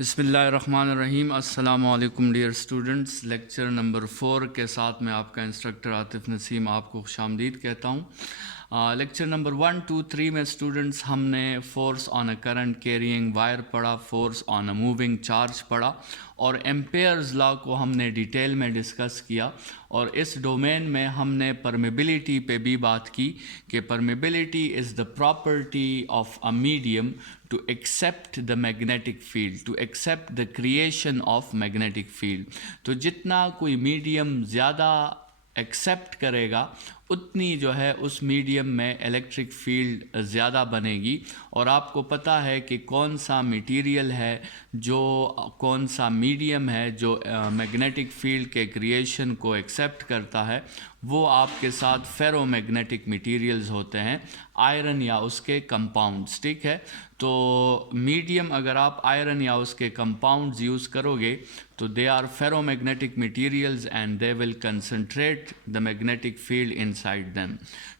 बिस्मिल्लाहिर्रहमानिर्रहीम। अस्सलामु अलैकुम डियर स्टूडेंट्स। लेक्चर नंबर 4 के साथ मैं आपका इंस्ट्रक्टर आतिफ़ नसीम आपको खुशामदीद कहता हूँ। लेक्चर नंबर 1, 2, 3 में स्टूडेंट्स हमने force on a current carrying wire पढ़ा, force on a moving charge पढ़ा और एम्पेयर्स लॉ को हमने डिटेल में डिस्कस किया। और इस डोमेन में हमने परमेबिलिटी पे भी बात की कि permeability is the property of a medium to accept the magnetic field, to accept the creation of magnetic field। तो जितना कोई मीडियम ज़्यादा एक्सेप्ट करेगा उतनी जो है उस मीडियम में इलेक्ट्रिक फील्ड ज़्यादा बनेगी। और आपको पता है कि कौन सा मटेरियल है, जो कौन सा मीडियम है जो मैग्नेटिक फील्ड के क्रिएशन को एक्सेप्ट करता है, वो आपके साथ फेरोमैग्नेटिक मटेरियल्स होते हैं, आयरन या उसके कंपाउंड्स। ठीक है, तो मीडियम अगर आप आयरन या उसके कंपाउंड्स यूज़ करोगे तो they are ferromagnetic materials and they will concentrate the magnetic field inside them.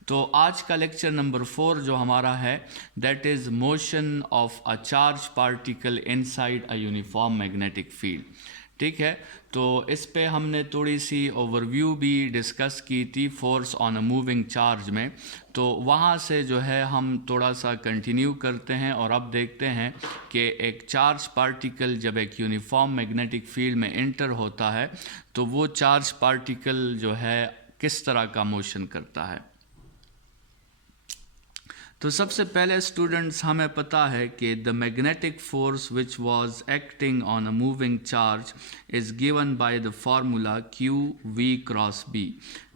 तो आज का लेक्चर नंबर 4 जो हमारा है that is motion of a charge particle inside a uniform magnetic field. ठीक है, तो इस पे हमने थोड़ी सी ओवरव्यू भी डिस्कस की थी force on a moving charge में। तो वहाँ से जो है हम थोड़ा सा कंटिन्यू करते हैं और अब देखते हैं कि एक चार्ज पार्टिकल जब एक यूनिफॉर्म मैग्नेटिक फील्ड में एंटर होता है तो वो चार्ज पार्टिकल जो है किस तरह का मोशन करता है। तो सबसे पहले स्टूडेंट्स हमें पता है कि the magnetic force which was acting on a moving charge is given by the formula QV cross B,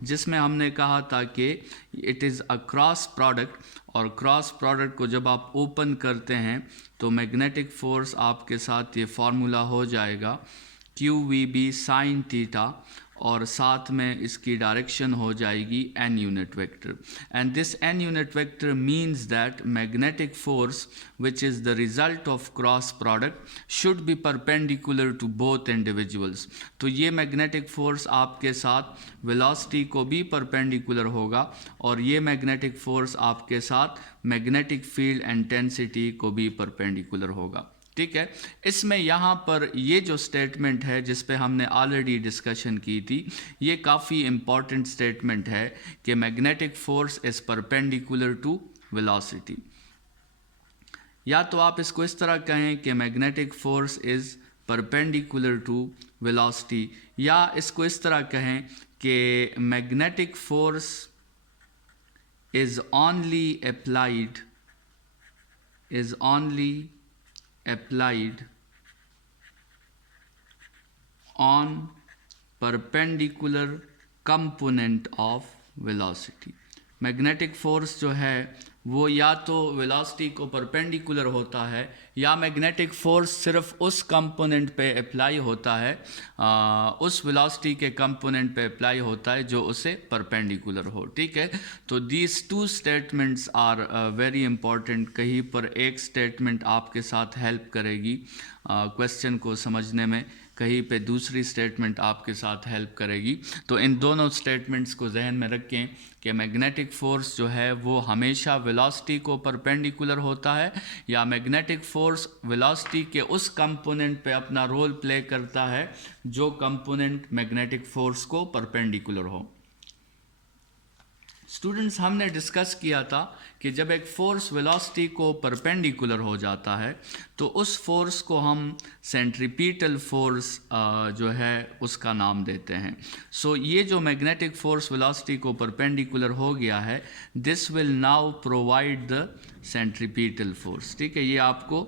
जिसमें हमने कहा था कि it is a cross product, और क्रॉस प्रोडक्ट को जब आप ओपन करते हैं तो मैग्नेटिक फोर्स आपके साथ ये फार्मूला हो जाएगा QVB साइन थीटा, और साथ में इसकी डायरेक्शन हो जाएगी n unit vector. And this n unit vector means that magnetic force which is the result of cross product should be perpendicular to both individuals. तो ये मैग्नेटिक फोर्स आपके साथ वेलोसिटी को भी परपेंडिकुलर होगा और ये मैग्नेटिक फोर्स आपके साथ मैग्नेटिक फील्ड इंटेंसिटी को भी परपेंडिकुलर होगा। ठीक है, इसमें यहाँ पर ये जो स्टेटमेंट है जिस पे हमने ऑलरेडी डिस्कशन की थी, ये काफ़ी इम्पॉर्टेंट स्टेटमेंट है कि magnetic force is perpendicular to velocity. या तो आप इसको इस तरह कहें कि magnetic force is perpendicular to velocity, या इसको इस तरह कहें कि magnetic force is only applied on perpendicular component of velocity। Magnetic force जो है वो या तो वेलोसिटी को परपेंडिकुलर होता है या मैग्नेटिक फोर्स सिर्फ उस कंपोनेंट पे अप्लाई होता है, उस वेलोसिटी के कंपोनेंट पे अप्लाई होता है जो उसे परपेंडिकुलर हो। ठीक है, तो these two statements are very important. कहीं पर एक स्टेटमेंट आपके साथ हेल्प करेगी क्वेश्चन को समझने में, कहीं पे दूसरी स्टेटमेंट आपके साथ हेल्प करेगी। तो इन दोनों स्टेटमेंट्स को जहन में रखें कि मैग्नेटिक फोर्स जो है वो हमेशा वेलोसिटी को परपेंडिकुलर होता है या मैग्नेटिक फोर्स वेलोसिटी के उस कंपोनेंट पे अपना रोल प्ले करता है जो कंपोनेंट मैग्नेटिक फोर्स को परपेंडिकुलर हो। स्टूडेंट्स, हमने डिस्कस किया था कि जब एक फोर्स वेलोसिटी को परपेंडिकुलर हो जाता है तो उस फोर्स को हम सेंट्रीपिटल फोर्स जो है उसका नाम देते हैं। सो ये जो मैग्नेटिक फोर्स वेलोसिटी को परपेंडिकुलर हो गया है, this will now provide the centripetal force. ठीक है, ये आपको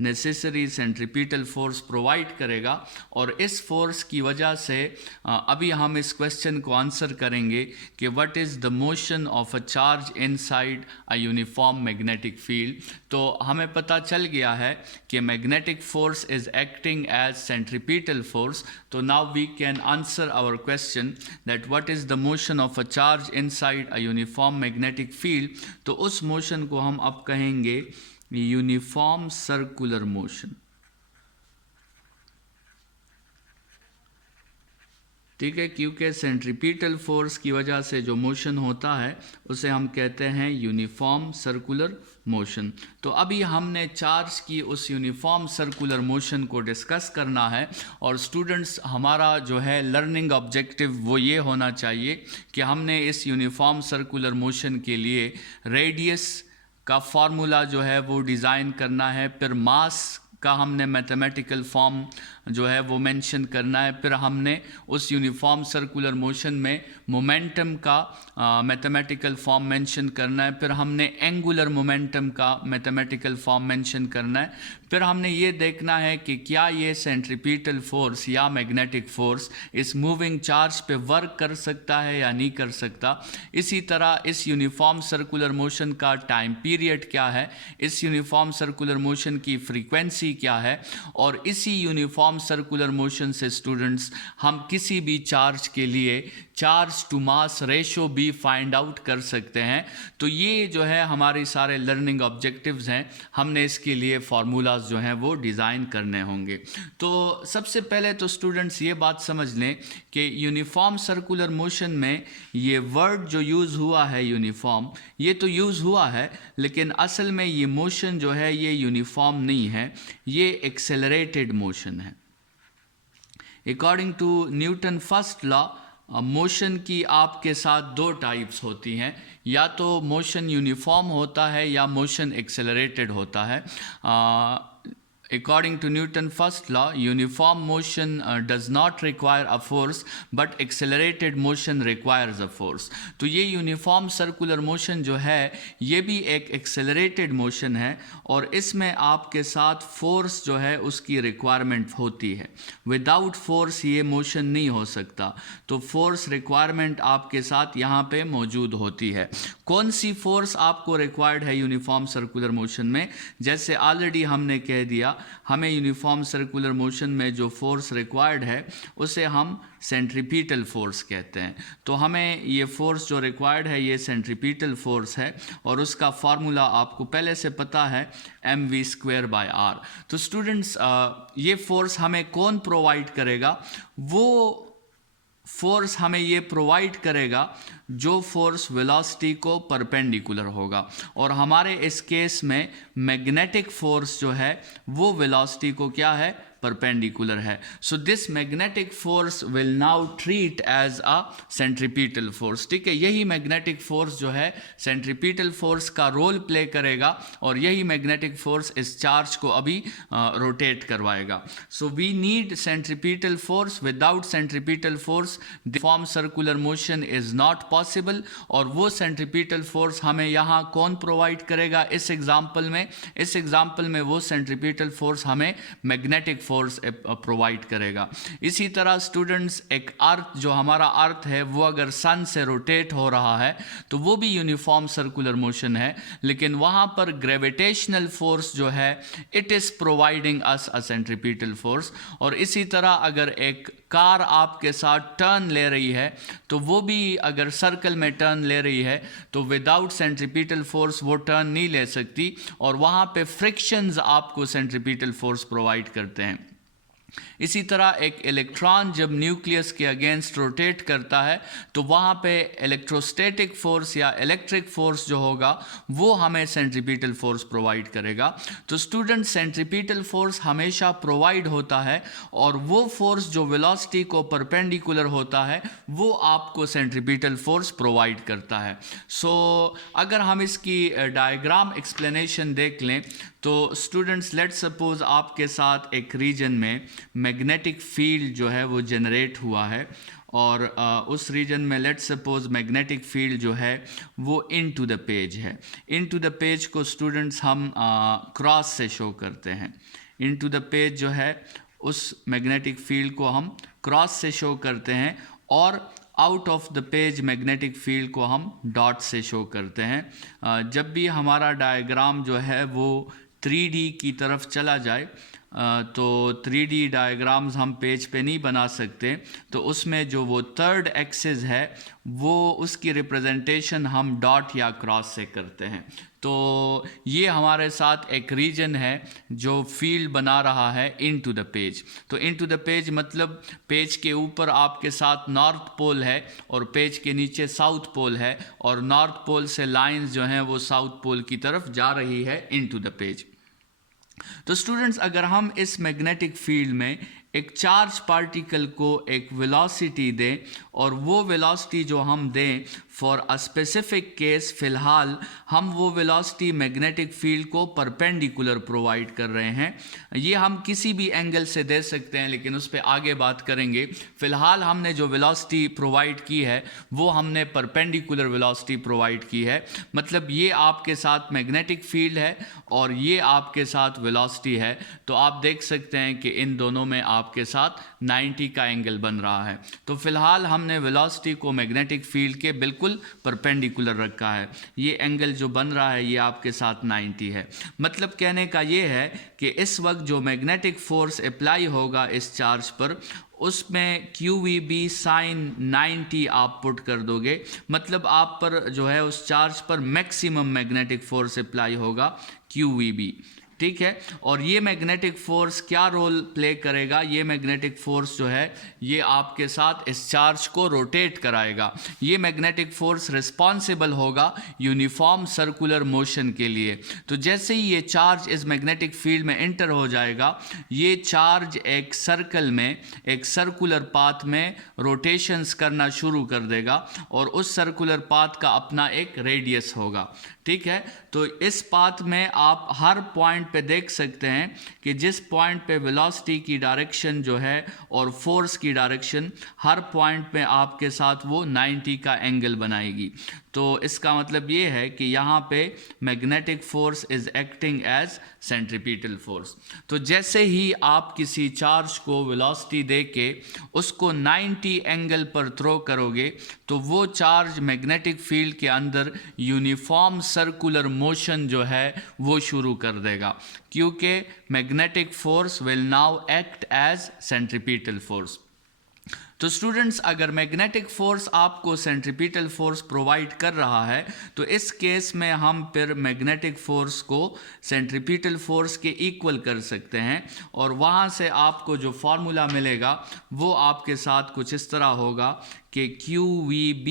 नेसेसरी सेंट्रीपिटल फोर्स प्रोवाइड करेगा और इस फोर्स की वजह से अभी हम इस क्वेश्चन को आंसर करेंगे कि what is the motion of a charge inside a uniform magnetic field. तो हमें पता चल गया है कि magnetic force is acting as centripetal force. तो now we can answer our question that what is the motion of a charge inside a uniform magnetic field. तो उस मोशन को हम अब कहेंगे यूनिफॉर्म सर्कुलर मोशन। ठीक है, क्योंकि सेंट्रीपिटल फोर्स की वजह से जो मोशन होता है उसे हम कहते हैं यूनिफॉर्म सर्कुलर मोशन। तो अभी हमने चार्ज की उस यूनिफॉर्म सर्कुलर मोशन को डिस्कस करना है, और स्टूडेंट्स हमारा जो है लर्निंग ऑब्जेक्टिव वो ये होना चाहिए कि हमने इस यूनिफॉर्म सर्कुलर मोशन के लिए रेडियस का फार्मूला जो है वो डिज़ाइन करना है, फिर मास का हमने मैथमेटिकल फॉर्म जो है वो मेंशन करना है, फिर हमने उस यूनिफॉर्म सर्कुलर मोशन में मोमेंटम का मैथमेटिकल फॉर्म मेंशन करना है, फिर हमने एंगुलर मोमेंटम का मैथमेटिकल फॉर्म मेंशन करना है, फिर हमने ये देखना है कि क्या ये सेंट्रीपिटल फोर्स या मैग्नेटिक फोर्स इस मूविंग चार्ज पे वर्क कर सकता है या नहीं कर सकता। इसी तरह इस यूनिफॉर्म सर्कुलर मोशन का टाइम पीरियड क्या है, इस यूनिफॉर्म सर्कुलर मोशन की फ्रीक्वेंसी क्या है, और इसी यूनिफॉर्म सर्कुलर मोशन से स्टूडेंट्स हम किसी भी चार्ज के लिए चार्ज टू मास रेशो भी फाइंड आउट कर सकते हैं। तो ये जो है हमारे सारे लर्निंग ऑब्जेक्टिव्स हैं, हमने इसके लिए फार्मूलाज जो हैं वो डिज़ाइन करने होंगे। तो सबसे पहले तो स्टूडेंट्स ये बात समझ लें कि यूनिफॉर्म सर्कुलर मोशन में ये वर्ड जो यूज़ हुआ है यूनिफॉर्म, ये तो यूज़ हुआ है, लेकिन असल में ये मोशन जो है ये यूनिफॉर्म नहीं है, ये एक्सेलरेटेड मोशन है। According to Newton first law, motion की आपके साथ दो टाइप्स होती हैं, या तो मोशन यूनिफॉर्म होता है या मोशन एक्सेलरेटेड होता है। According to Newton first law, uniform motion does not require a force, but accelerated motion requires a force. तो ये यूनिफॉर्म सर्कुलर मोशन जो है ये भी एक एक्सेलरेटेड मोशन है, और इसमें आपके साथ फोर्स जो है उसकी रिक्वायरमेंट होती है। विदाउट फोर्स ये मोशन नहीं हो सकता, तो फोर्स रिक्वायरमेंट आपके साथ यहाँ पे मौजूद होती है। कौन सी फोर्स आपको रिक्वायर्ड है यूनिफॉर्म सर्कुलर मोशन में? जैसे ऑलरेडी हमने कह दिया, हमें यूनिफॉर्म सर्कुलर मोशन में जो फोर्स रिक्वायर्ड है उसे हम सेंट्रीपिटल फोर्स कहते हैं। तो हमें ये फोर्स जो रिक्वायर्ड है ये सेंट्रीपिटल फोर्स है, और उसका फार्मूला आपको पहले से पता है mv²/r। तो स्टूडेंट्स ये फोर्स हमें कौन प्रोवाइड करेगा? वो फोर्स हमें ये प्रोवाइड करेगा जो फोर्स वेलोसिटी को परपेंडिकुलर होगा, और हमारे इस केस में मैग्नेटिक फोर्स जो है वो वेलोसिटी को क्या है? परपेंडिकुलर है। So this magnetic force will now treat as a centripetal force. ठीक है, यही मैग्नेटिक फोर्स जो है सेंट्रीपिटल फोर्स का रोल प्ले करेगा, और यही मैग्नेटिक फोर्स इस चार्ज को अभी रोटेट करवाएगा। So we need centripetal force. Without centripetal force uniform circular motion is not possible, और वो सेंट्रीपिटल फोर्स हमें यहाँ कौन प्रोवाइड करेगा इस एग्जाम्पल में? इस एग्जाम्पल में वो सेंट्रीपिटल फोर्स हमें मैग्नेटिक फोर्स प्रोवाइड करेगा। इसी तरह स्टूडेंट्स एक अर्थ जो हमारा अर्थ है वो अगर सन से रोटेट हो रहा है तो वो भी यूनिफॉर्म सर्कुलर मोशन है, लेकिन वहाँ पर ग्रेविटेशनल फोर्स जो है it is providing us a centripetal force. और इसी तरह अगर एक कार आपके साथ टर्न ले रही है तो वो भी अगर सर्कल में टर्न ले रही है तो विदाउट सेंट्रीपिटल फोर्स वो टर्न नहीं ले सकती, और वहाँ पे फ्रिक्शंस आपको सेंट्रीपिटल फोर्स प्रोवाइड करते हैं। इसी तरह एक इलेक्ट्रॉन जब न्यूक्लियस के अगेंस्ट रोटेट करता है तो वहाँ पे इलेक्ट्रोस्टैटिक फोर्स या इलेक्ट्रिक फोर्स जो होगा वो हमें सेंट्रीपिटल फोर्स प्रोवाइड करेगा। तो स्टूडेंट सेंट्रीपिटल फोर्स हमेशा प्रोवाइड होता है, और वो फोर्स जो वेलोसिटी को परपेंडिकुलर होता है वो आपको सेंट्रीपिटल फोर्स प्रोवाइड करता है। सो अगर हम इसकी डायग्राम एक्सप्लेनेशन देख लें तो स्टूडेंट्स लेट्स सपोज आपके साथ एक रीजन में मैग्नेटिक फील्ड जो है वो जनरेट हुआ है, और उस रीजन में लेट्स सपोज मैग्नेटिक फील्ड जो है वो इनटू द पेज है। इनटू द पेज को स्टूडेंट्स हम क्रॉस से शो करते हैं। इनटू द पेज जो है उस मैग्नेटिक फील्ड को हम क्रॉस से शो करते हैं, और out of the page magnetic field को हम डॉट से शो करते हैं। जब भी हमारा डायग्राम जो है वो 3D की तरफ चला जाए, तो 3D डायग्राम्स हम पेज पे नहीं बना सकते, तो उसमें जो वो थर्ड एक्सिस है वो उसकी रिप्रेजेंटेशन हम डॉट या क्रॉस से करते हैं। तो ये हमारे साथ एक रीजन है जो फील्ड बना रहा है इनटू द पेज। तो इनटू द पेज मतलब पेज के ऊपर आपके साथ नॉर्थ पोल है और पेज के नीचे साउथ पोल है, और नॉर्थ पोल से लाइंस जो हैं वो साउथ पोल की तरफ जा रही है इनटू द पेज। तो स्टूडेंट्स, अगर हम इस मैग्नेटिक फील्ड में एक चार्ज पार्टिकल को एक वेलोसिटी दें, और वो वेलोसिटी जो हम दें फॉर अ स्पेसिफिक केस, फ़िलहाल हम वो वेलोसिटी मैग्नेटिक फील्ड को परपेंडिकुलर प्रोवाइड कर रहे हैं। ये हम किसी भी एंगल से दे सकते हैं, लेकिन उस पर आगे बात करेंगे। फ़िलहाल हमने जो वेलोसिटी प्रोवाइड की है वो हमने परपेंडिकुलर वेलोसिटी प्रोवाइड की है। मतलब ये आपके साथ मैग्नेटिक फील्ड है और ये आपके साथ वेलोसिटी है। तो आप देख सकते हैं कि इन दोनों में आपके साथ 90 का एंगल बन रहा है। तो फिलहाल हमने वेलोसिटी को मैग्नेटिक फील्ड के बिल्कुल परपेंडिकुलर रखा है। ये एंगल जो बन रहा है ये आपके साथ 90 है। मतलब कहने का ये है कि इस वक्त जो मैग्नेटिक फोर्स अप्लाई होगा इस चार्ज पर, उसमें QVB साइन 90 आप पुट कर दोगे। मतलब आप पर जो है उस चार्ज पर मैक्सिमम मैग्नेटिक फोर्स अप्लाई होगा QVB, ठीक है। और ये मैग्नेटिक फोर्स क्या रोल प्ले करेगा? ये मैग्नेटिक फोर्स जो है ये आपके साथ इस चार्ज को रोटेट कराएगा। ये मैग्नेटिक फोर्स रिस्पॉन्सिबल होगा यूनिफॉर्म सर्कुलर मोशन के लिए। तो जैसे ही ये चार्ज इस मैग्नेटिक फील्ड में एंटर हो जाएगा, ये चार्ज एक सर्कल में, एक सर्कुलर पाथ में रोटेशंस करना शुरू कर देगा, और उस सर्कुलर पाथ का अपना एक रेडियस होगा, ठीक है। तो इस पाथ में आप हर पॉइंट पे देख सकते हैं कि जिस पॉइंट पे वेलोसिटी की डायरेक्शन जो है और फोर्स की डायरेक्शन, हर पॉइंट पे आपके साथ वो 90 का एंगल बनाएगी। तो इसका मतलब ये है कि यहाँ पे magnetic force is acting as centripetal force. तो जैसे ही आप किसी चार्ज को वेलोसिटी दे के उसको 90 एंगल पर थ्रो करोगे, तो वो चार्ज मैग्नेटिक फील्ड के अंदर यूनिफॉर्म सर्कुलर मोशन जो है वो शुरू कर देगा, क्योंकि magnetic force will now act as centripetal force. तो स्टूडेंट्स, अगर मैग्नेटिक फोर्स आपको सेंट्रीपिटल फोर्स प्रोवाइड कर रहा है, तो इस केस में हम फिर मैग्नेटिक फोर्स को सेंट्रीपिटल फोर्स के इक्वल कर सकते हैं, और वहाँ से आपको जो फार्मूला मिलेगा वो आपके साथ कुछ इस तरह होगा कि QVB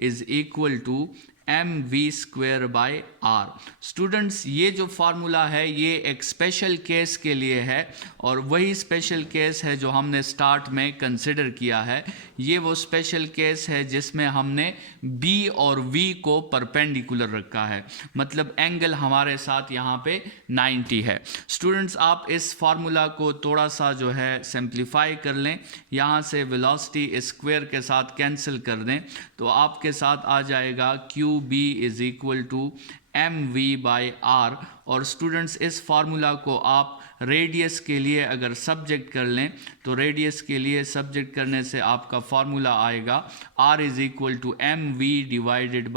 is equal to mv²/r। Students, ये जो फार्मूला है ये एक स्पेशल केस के लिए है, और वही स्पेशल केस है जो हमने स्टार्ट में कंसिडर किया है। ये वो स्पेशल केस है जिसमें हमने b और v को परपेंडिकुलर रखा है, मतलब एंगल हमारे साथ यहाँ पे 90 है। स्टूडेंट्स, आप इस फार्मूला को थोड़ा सा जो है सिंप्लीफाई कर लें, यहाँ से वेलोसिटी स्क्वायर के साथ कैंसिल कर दें, तो आपके साथ आ जाएगा QB is equal to mv/r। और स्टूडेंट्स, इस फार्मूला को आप रेडियस के लिए अगर सब्जेक्ट कर लें, तो रेडियस के लिए सब्जेक्ट करने से आपका फार्मूला आएगा r is equal to mv/QB।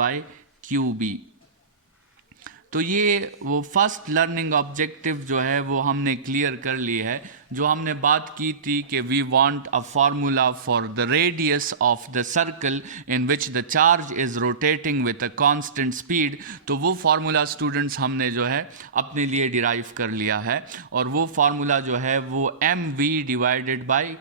तो ये वो फर्स्ट लर्निंग ऑब्जेक्टिव जो है वो हमने क्लियर कर ली है। जो हमने बात की थी कि we want a formula for the radius of the circle in which the charge is rotating with a constant speed, तो वो फार्मूला स्टूडेंट्स हमने जो है अपने लिए डिराइव कर लिया है, और वो फार्मूला जो है वो mv/QB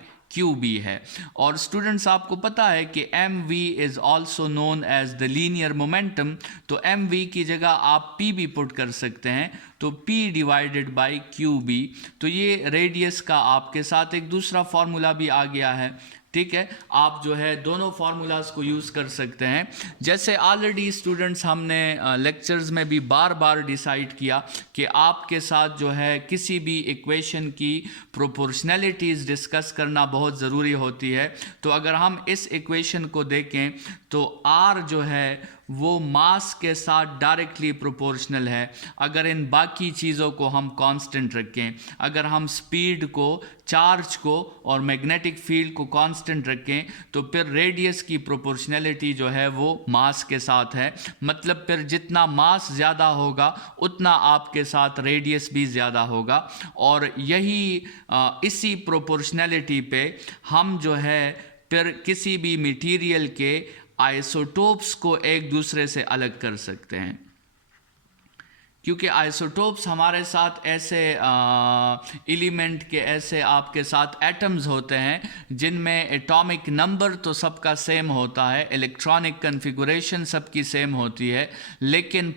है। और स्टूडेंट्स, आपको पता है कि mv is also known as the linear momentum, तो mv की जगह आप p भी पुट कर सकते हैं, तो p/QB। तो ये रेडियस का आपके साथ एक दूसरा फार्मूला भी आ गया है, ठीक है। आप जो है दोनों फार्मूलाज को यूज़ कर सकते हैं। जैसे ऑलरेडी स्टूडेंट्स हमने लेक्चर्स में भी बार बार डिसाइड किया कि आपके साथ जो है किसी भी इक्वेशन की प्रोपोर्शनैलिटीज़ डिस्कस करना बहुत ज़रूरी होती है। तो अगर हम इस इक्वेशन को देखें तो r जो है वो मास के साथ डायरेक्टली प्रोपोर्शनल है। अगर इन बाकी चीज़ों को हम कांस्टेंट रखें, अगर हम स्पीड को, चार्ज को और मैग्नेटिक फील्ड को कांस्टेंट रखें, तो फिर रेडियस की प्रोपोर्शनैलिटी जो है वो मास के साथ है। मतलब फिर जितना मास ज़्यादा होगा उतना आपके साथ रेडियस भी ज़्यादा होगा। और यही इसी प्रोपोर्शनैलिटी पे हम जो है फिर किसी भी मटेरियल के आइसोटोप्स को एक दूसरे से अलग कर सकते हैं, क्योंकि आइसोटोप्स हमारे साथ ऐसे एलिमेंट के, ऐसे आपके साथ एटम्स होते हैं जिनमें एटॉमिक नंबर तो सबका सेम होता है, इलेक्ट्रॉनिक कन्फिगुरेशन सबकी सेम होती है, लेकिन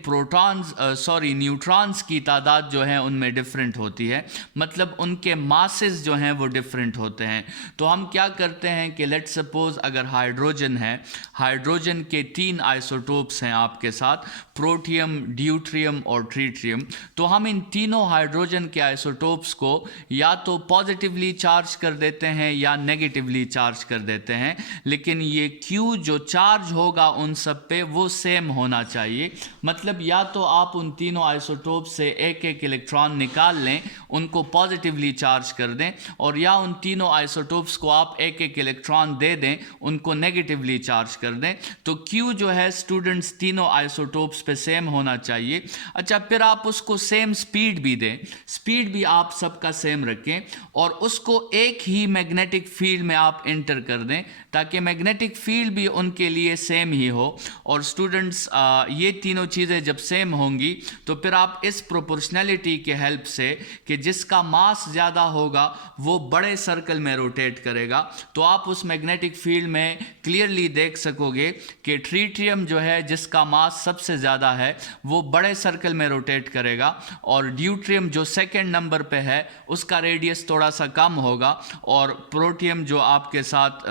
न्यूट्रॉन्स की तादाद जो है उनमें डिफरेंट होती है। मतलब उनके मासेस जो हैं वो डिफरेंट होते हैं। तो हम क्या करते हैं कि लेट्स सपोज अगर हाइड्रोजन है, हाइड्रोजन के 3 आइसोटोप्स हैं आपके साथ, प्रोटियम, ड्यूट्रियम और ट्रीटियम। तो हम इन तीनों हाइड्रोजन के आइसोटोप्स को या तो पॉजिटिवली चार्ज कर देते हैं या नेगेटिवली चार्ज कर देते हैं, लेकिन ये Q जो चार्ज होगा उन सब पे वो सेम होना चाहिए। मतलब या तो आप उन तीनों आइसोटोप से एक एक इलेक्ट्रॉन निकाल लें, उनको पॉजिटिवली चार्ज कर दें, और या उन तीनों आइसोटोप्स को आप एक एक इलेक्ट्रॉन दे दें, उनको नेगेटिवली चार्ज कर दें। तो Q जो है स्टूडेंट्स तीनों आइसोटोप्स पे सेम होना चाहिए। अच्छा, फिर आप उसको सेम स्पीड भी दें, स्पीड भी आप सबका सेम रखें, और उसको एक ही मैग्नेटिक फील्ड में आप एंटर कर दें ताकि मैग्नेटिक फील्ड भी उनके लिए सेम ही हो। और स्टूडेंट्स ये तीनों चीज़ें जब सेम होंगी तो फिर आप इस प्रोपोर्शनैलिटी के हेल्प से कि जिसका मास ज़्यादा होगा वो बड़े सर्कल में रोटेट करेगा, तो आप उस मैग्नेटिक फील्ड में क्लियरली देख सकोगे कि ट्रीटियम जो है जिसका मास सबसे ज़्यादा है वो बड़े सर्कल में रोटेट करेगा, और ड्यूट्रियम जो सेकेंड नंबर पे है उसका रेडियस थोड़ा सा कम होगा, और प्रोटियम जो आपके साथ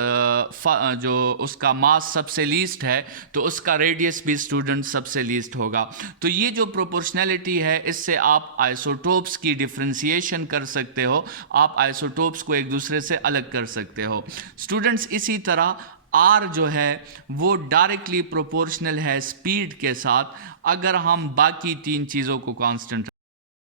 जो उसका मास सबसे लीस्ट है तो उसका रेडियस भी स्टूडेंट सबसे लीस्ट होगा। तो ये जो प्रोपोर्शनैलिटी है इससे आप आइसोटोप्स की डिफ्रेंशिएशन कर सकते हो, आप आइसोटोप्स को एक दूसरे से अलग कर सकते हो। स्टूडेंट्स इसी तरह R जो है वो डायरेक्टली प्रोपोर्शनल है स्पीड के साथ, अगर हम बाकी 3 चीज़ों को कांस्टेंट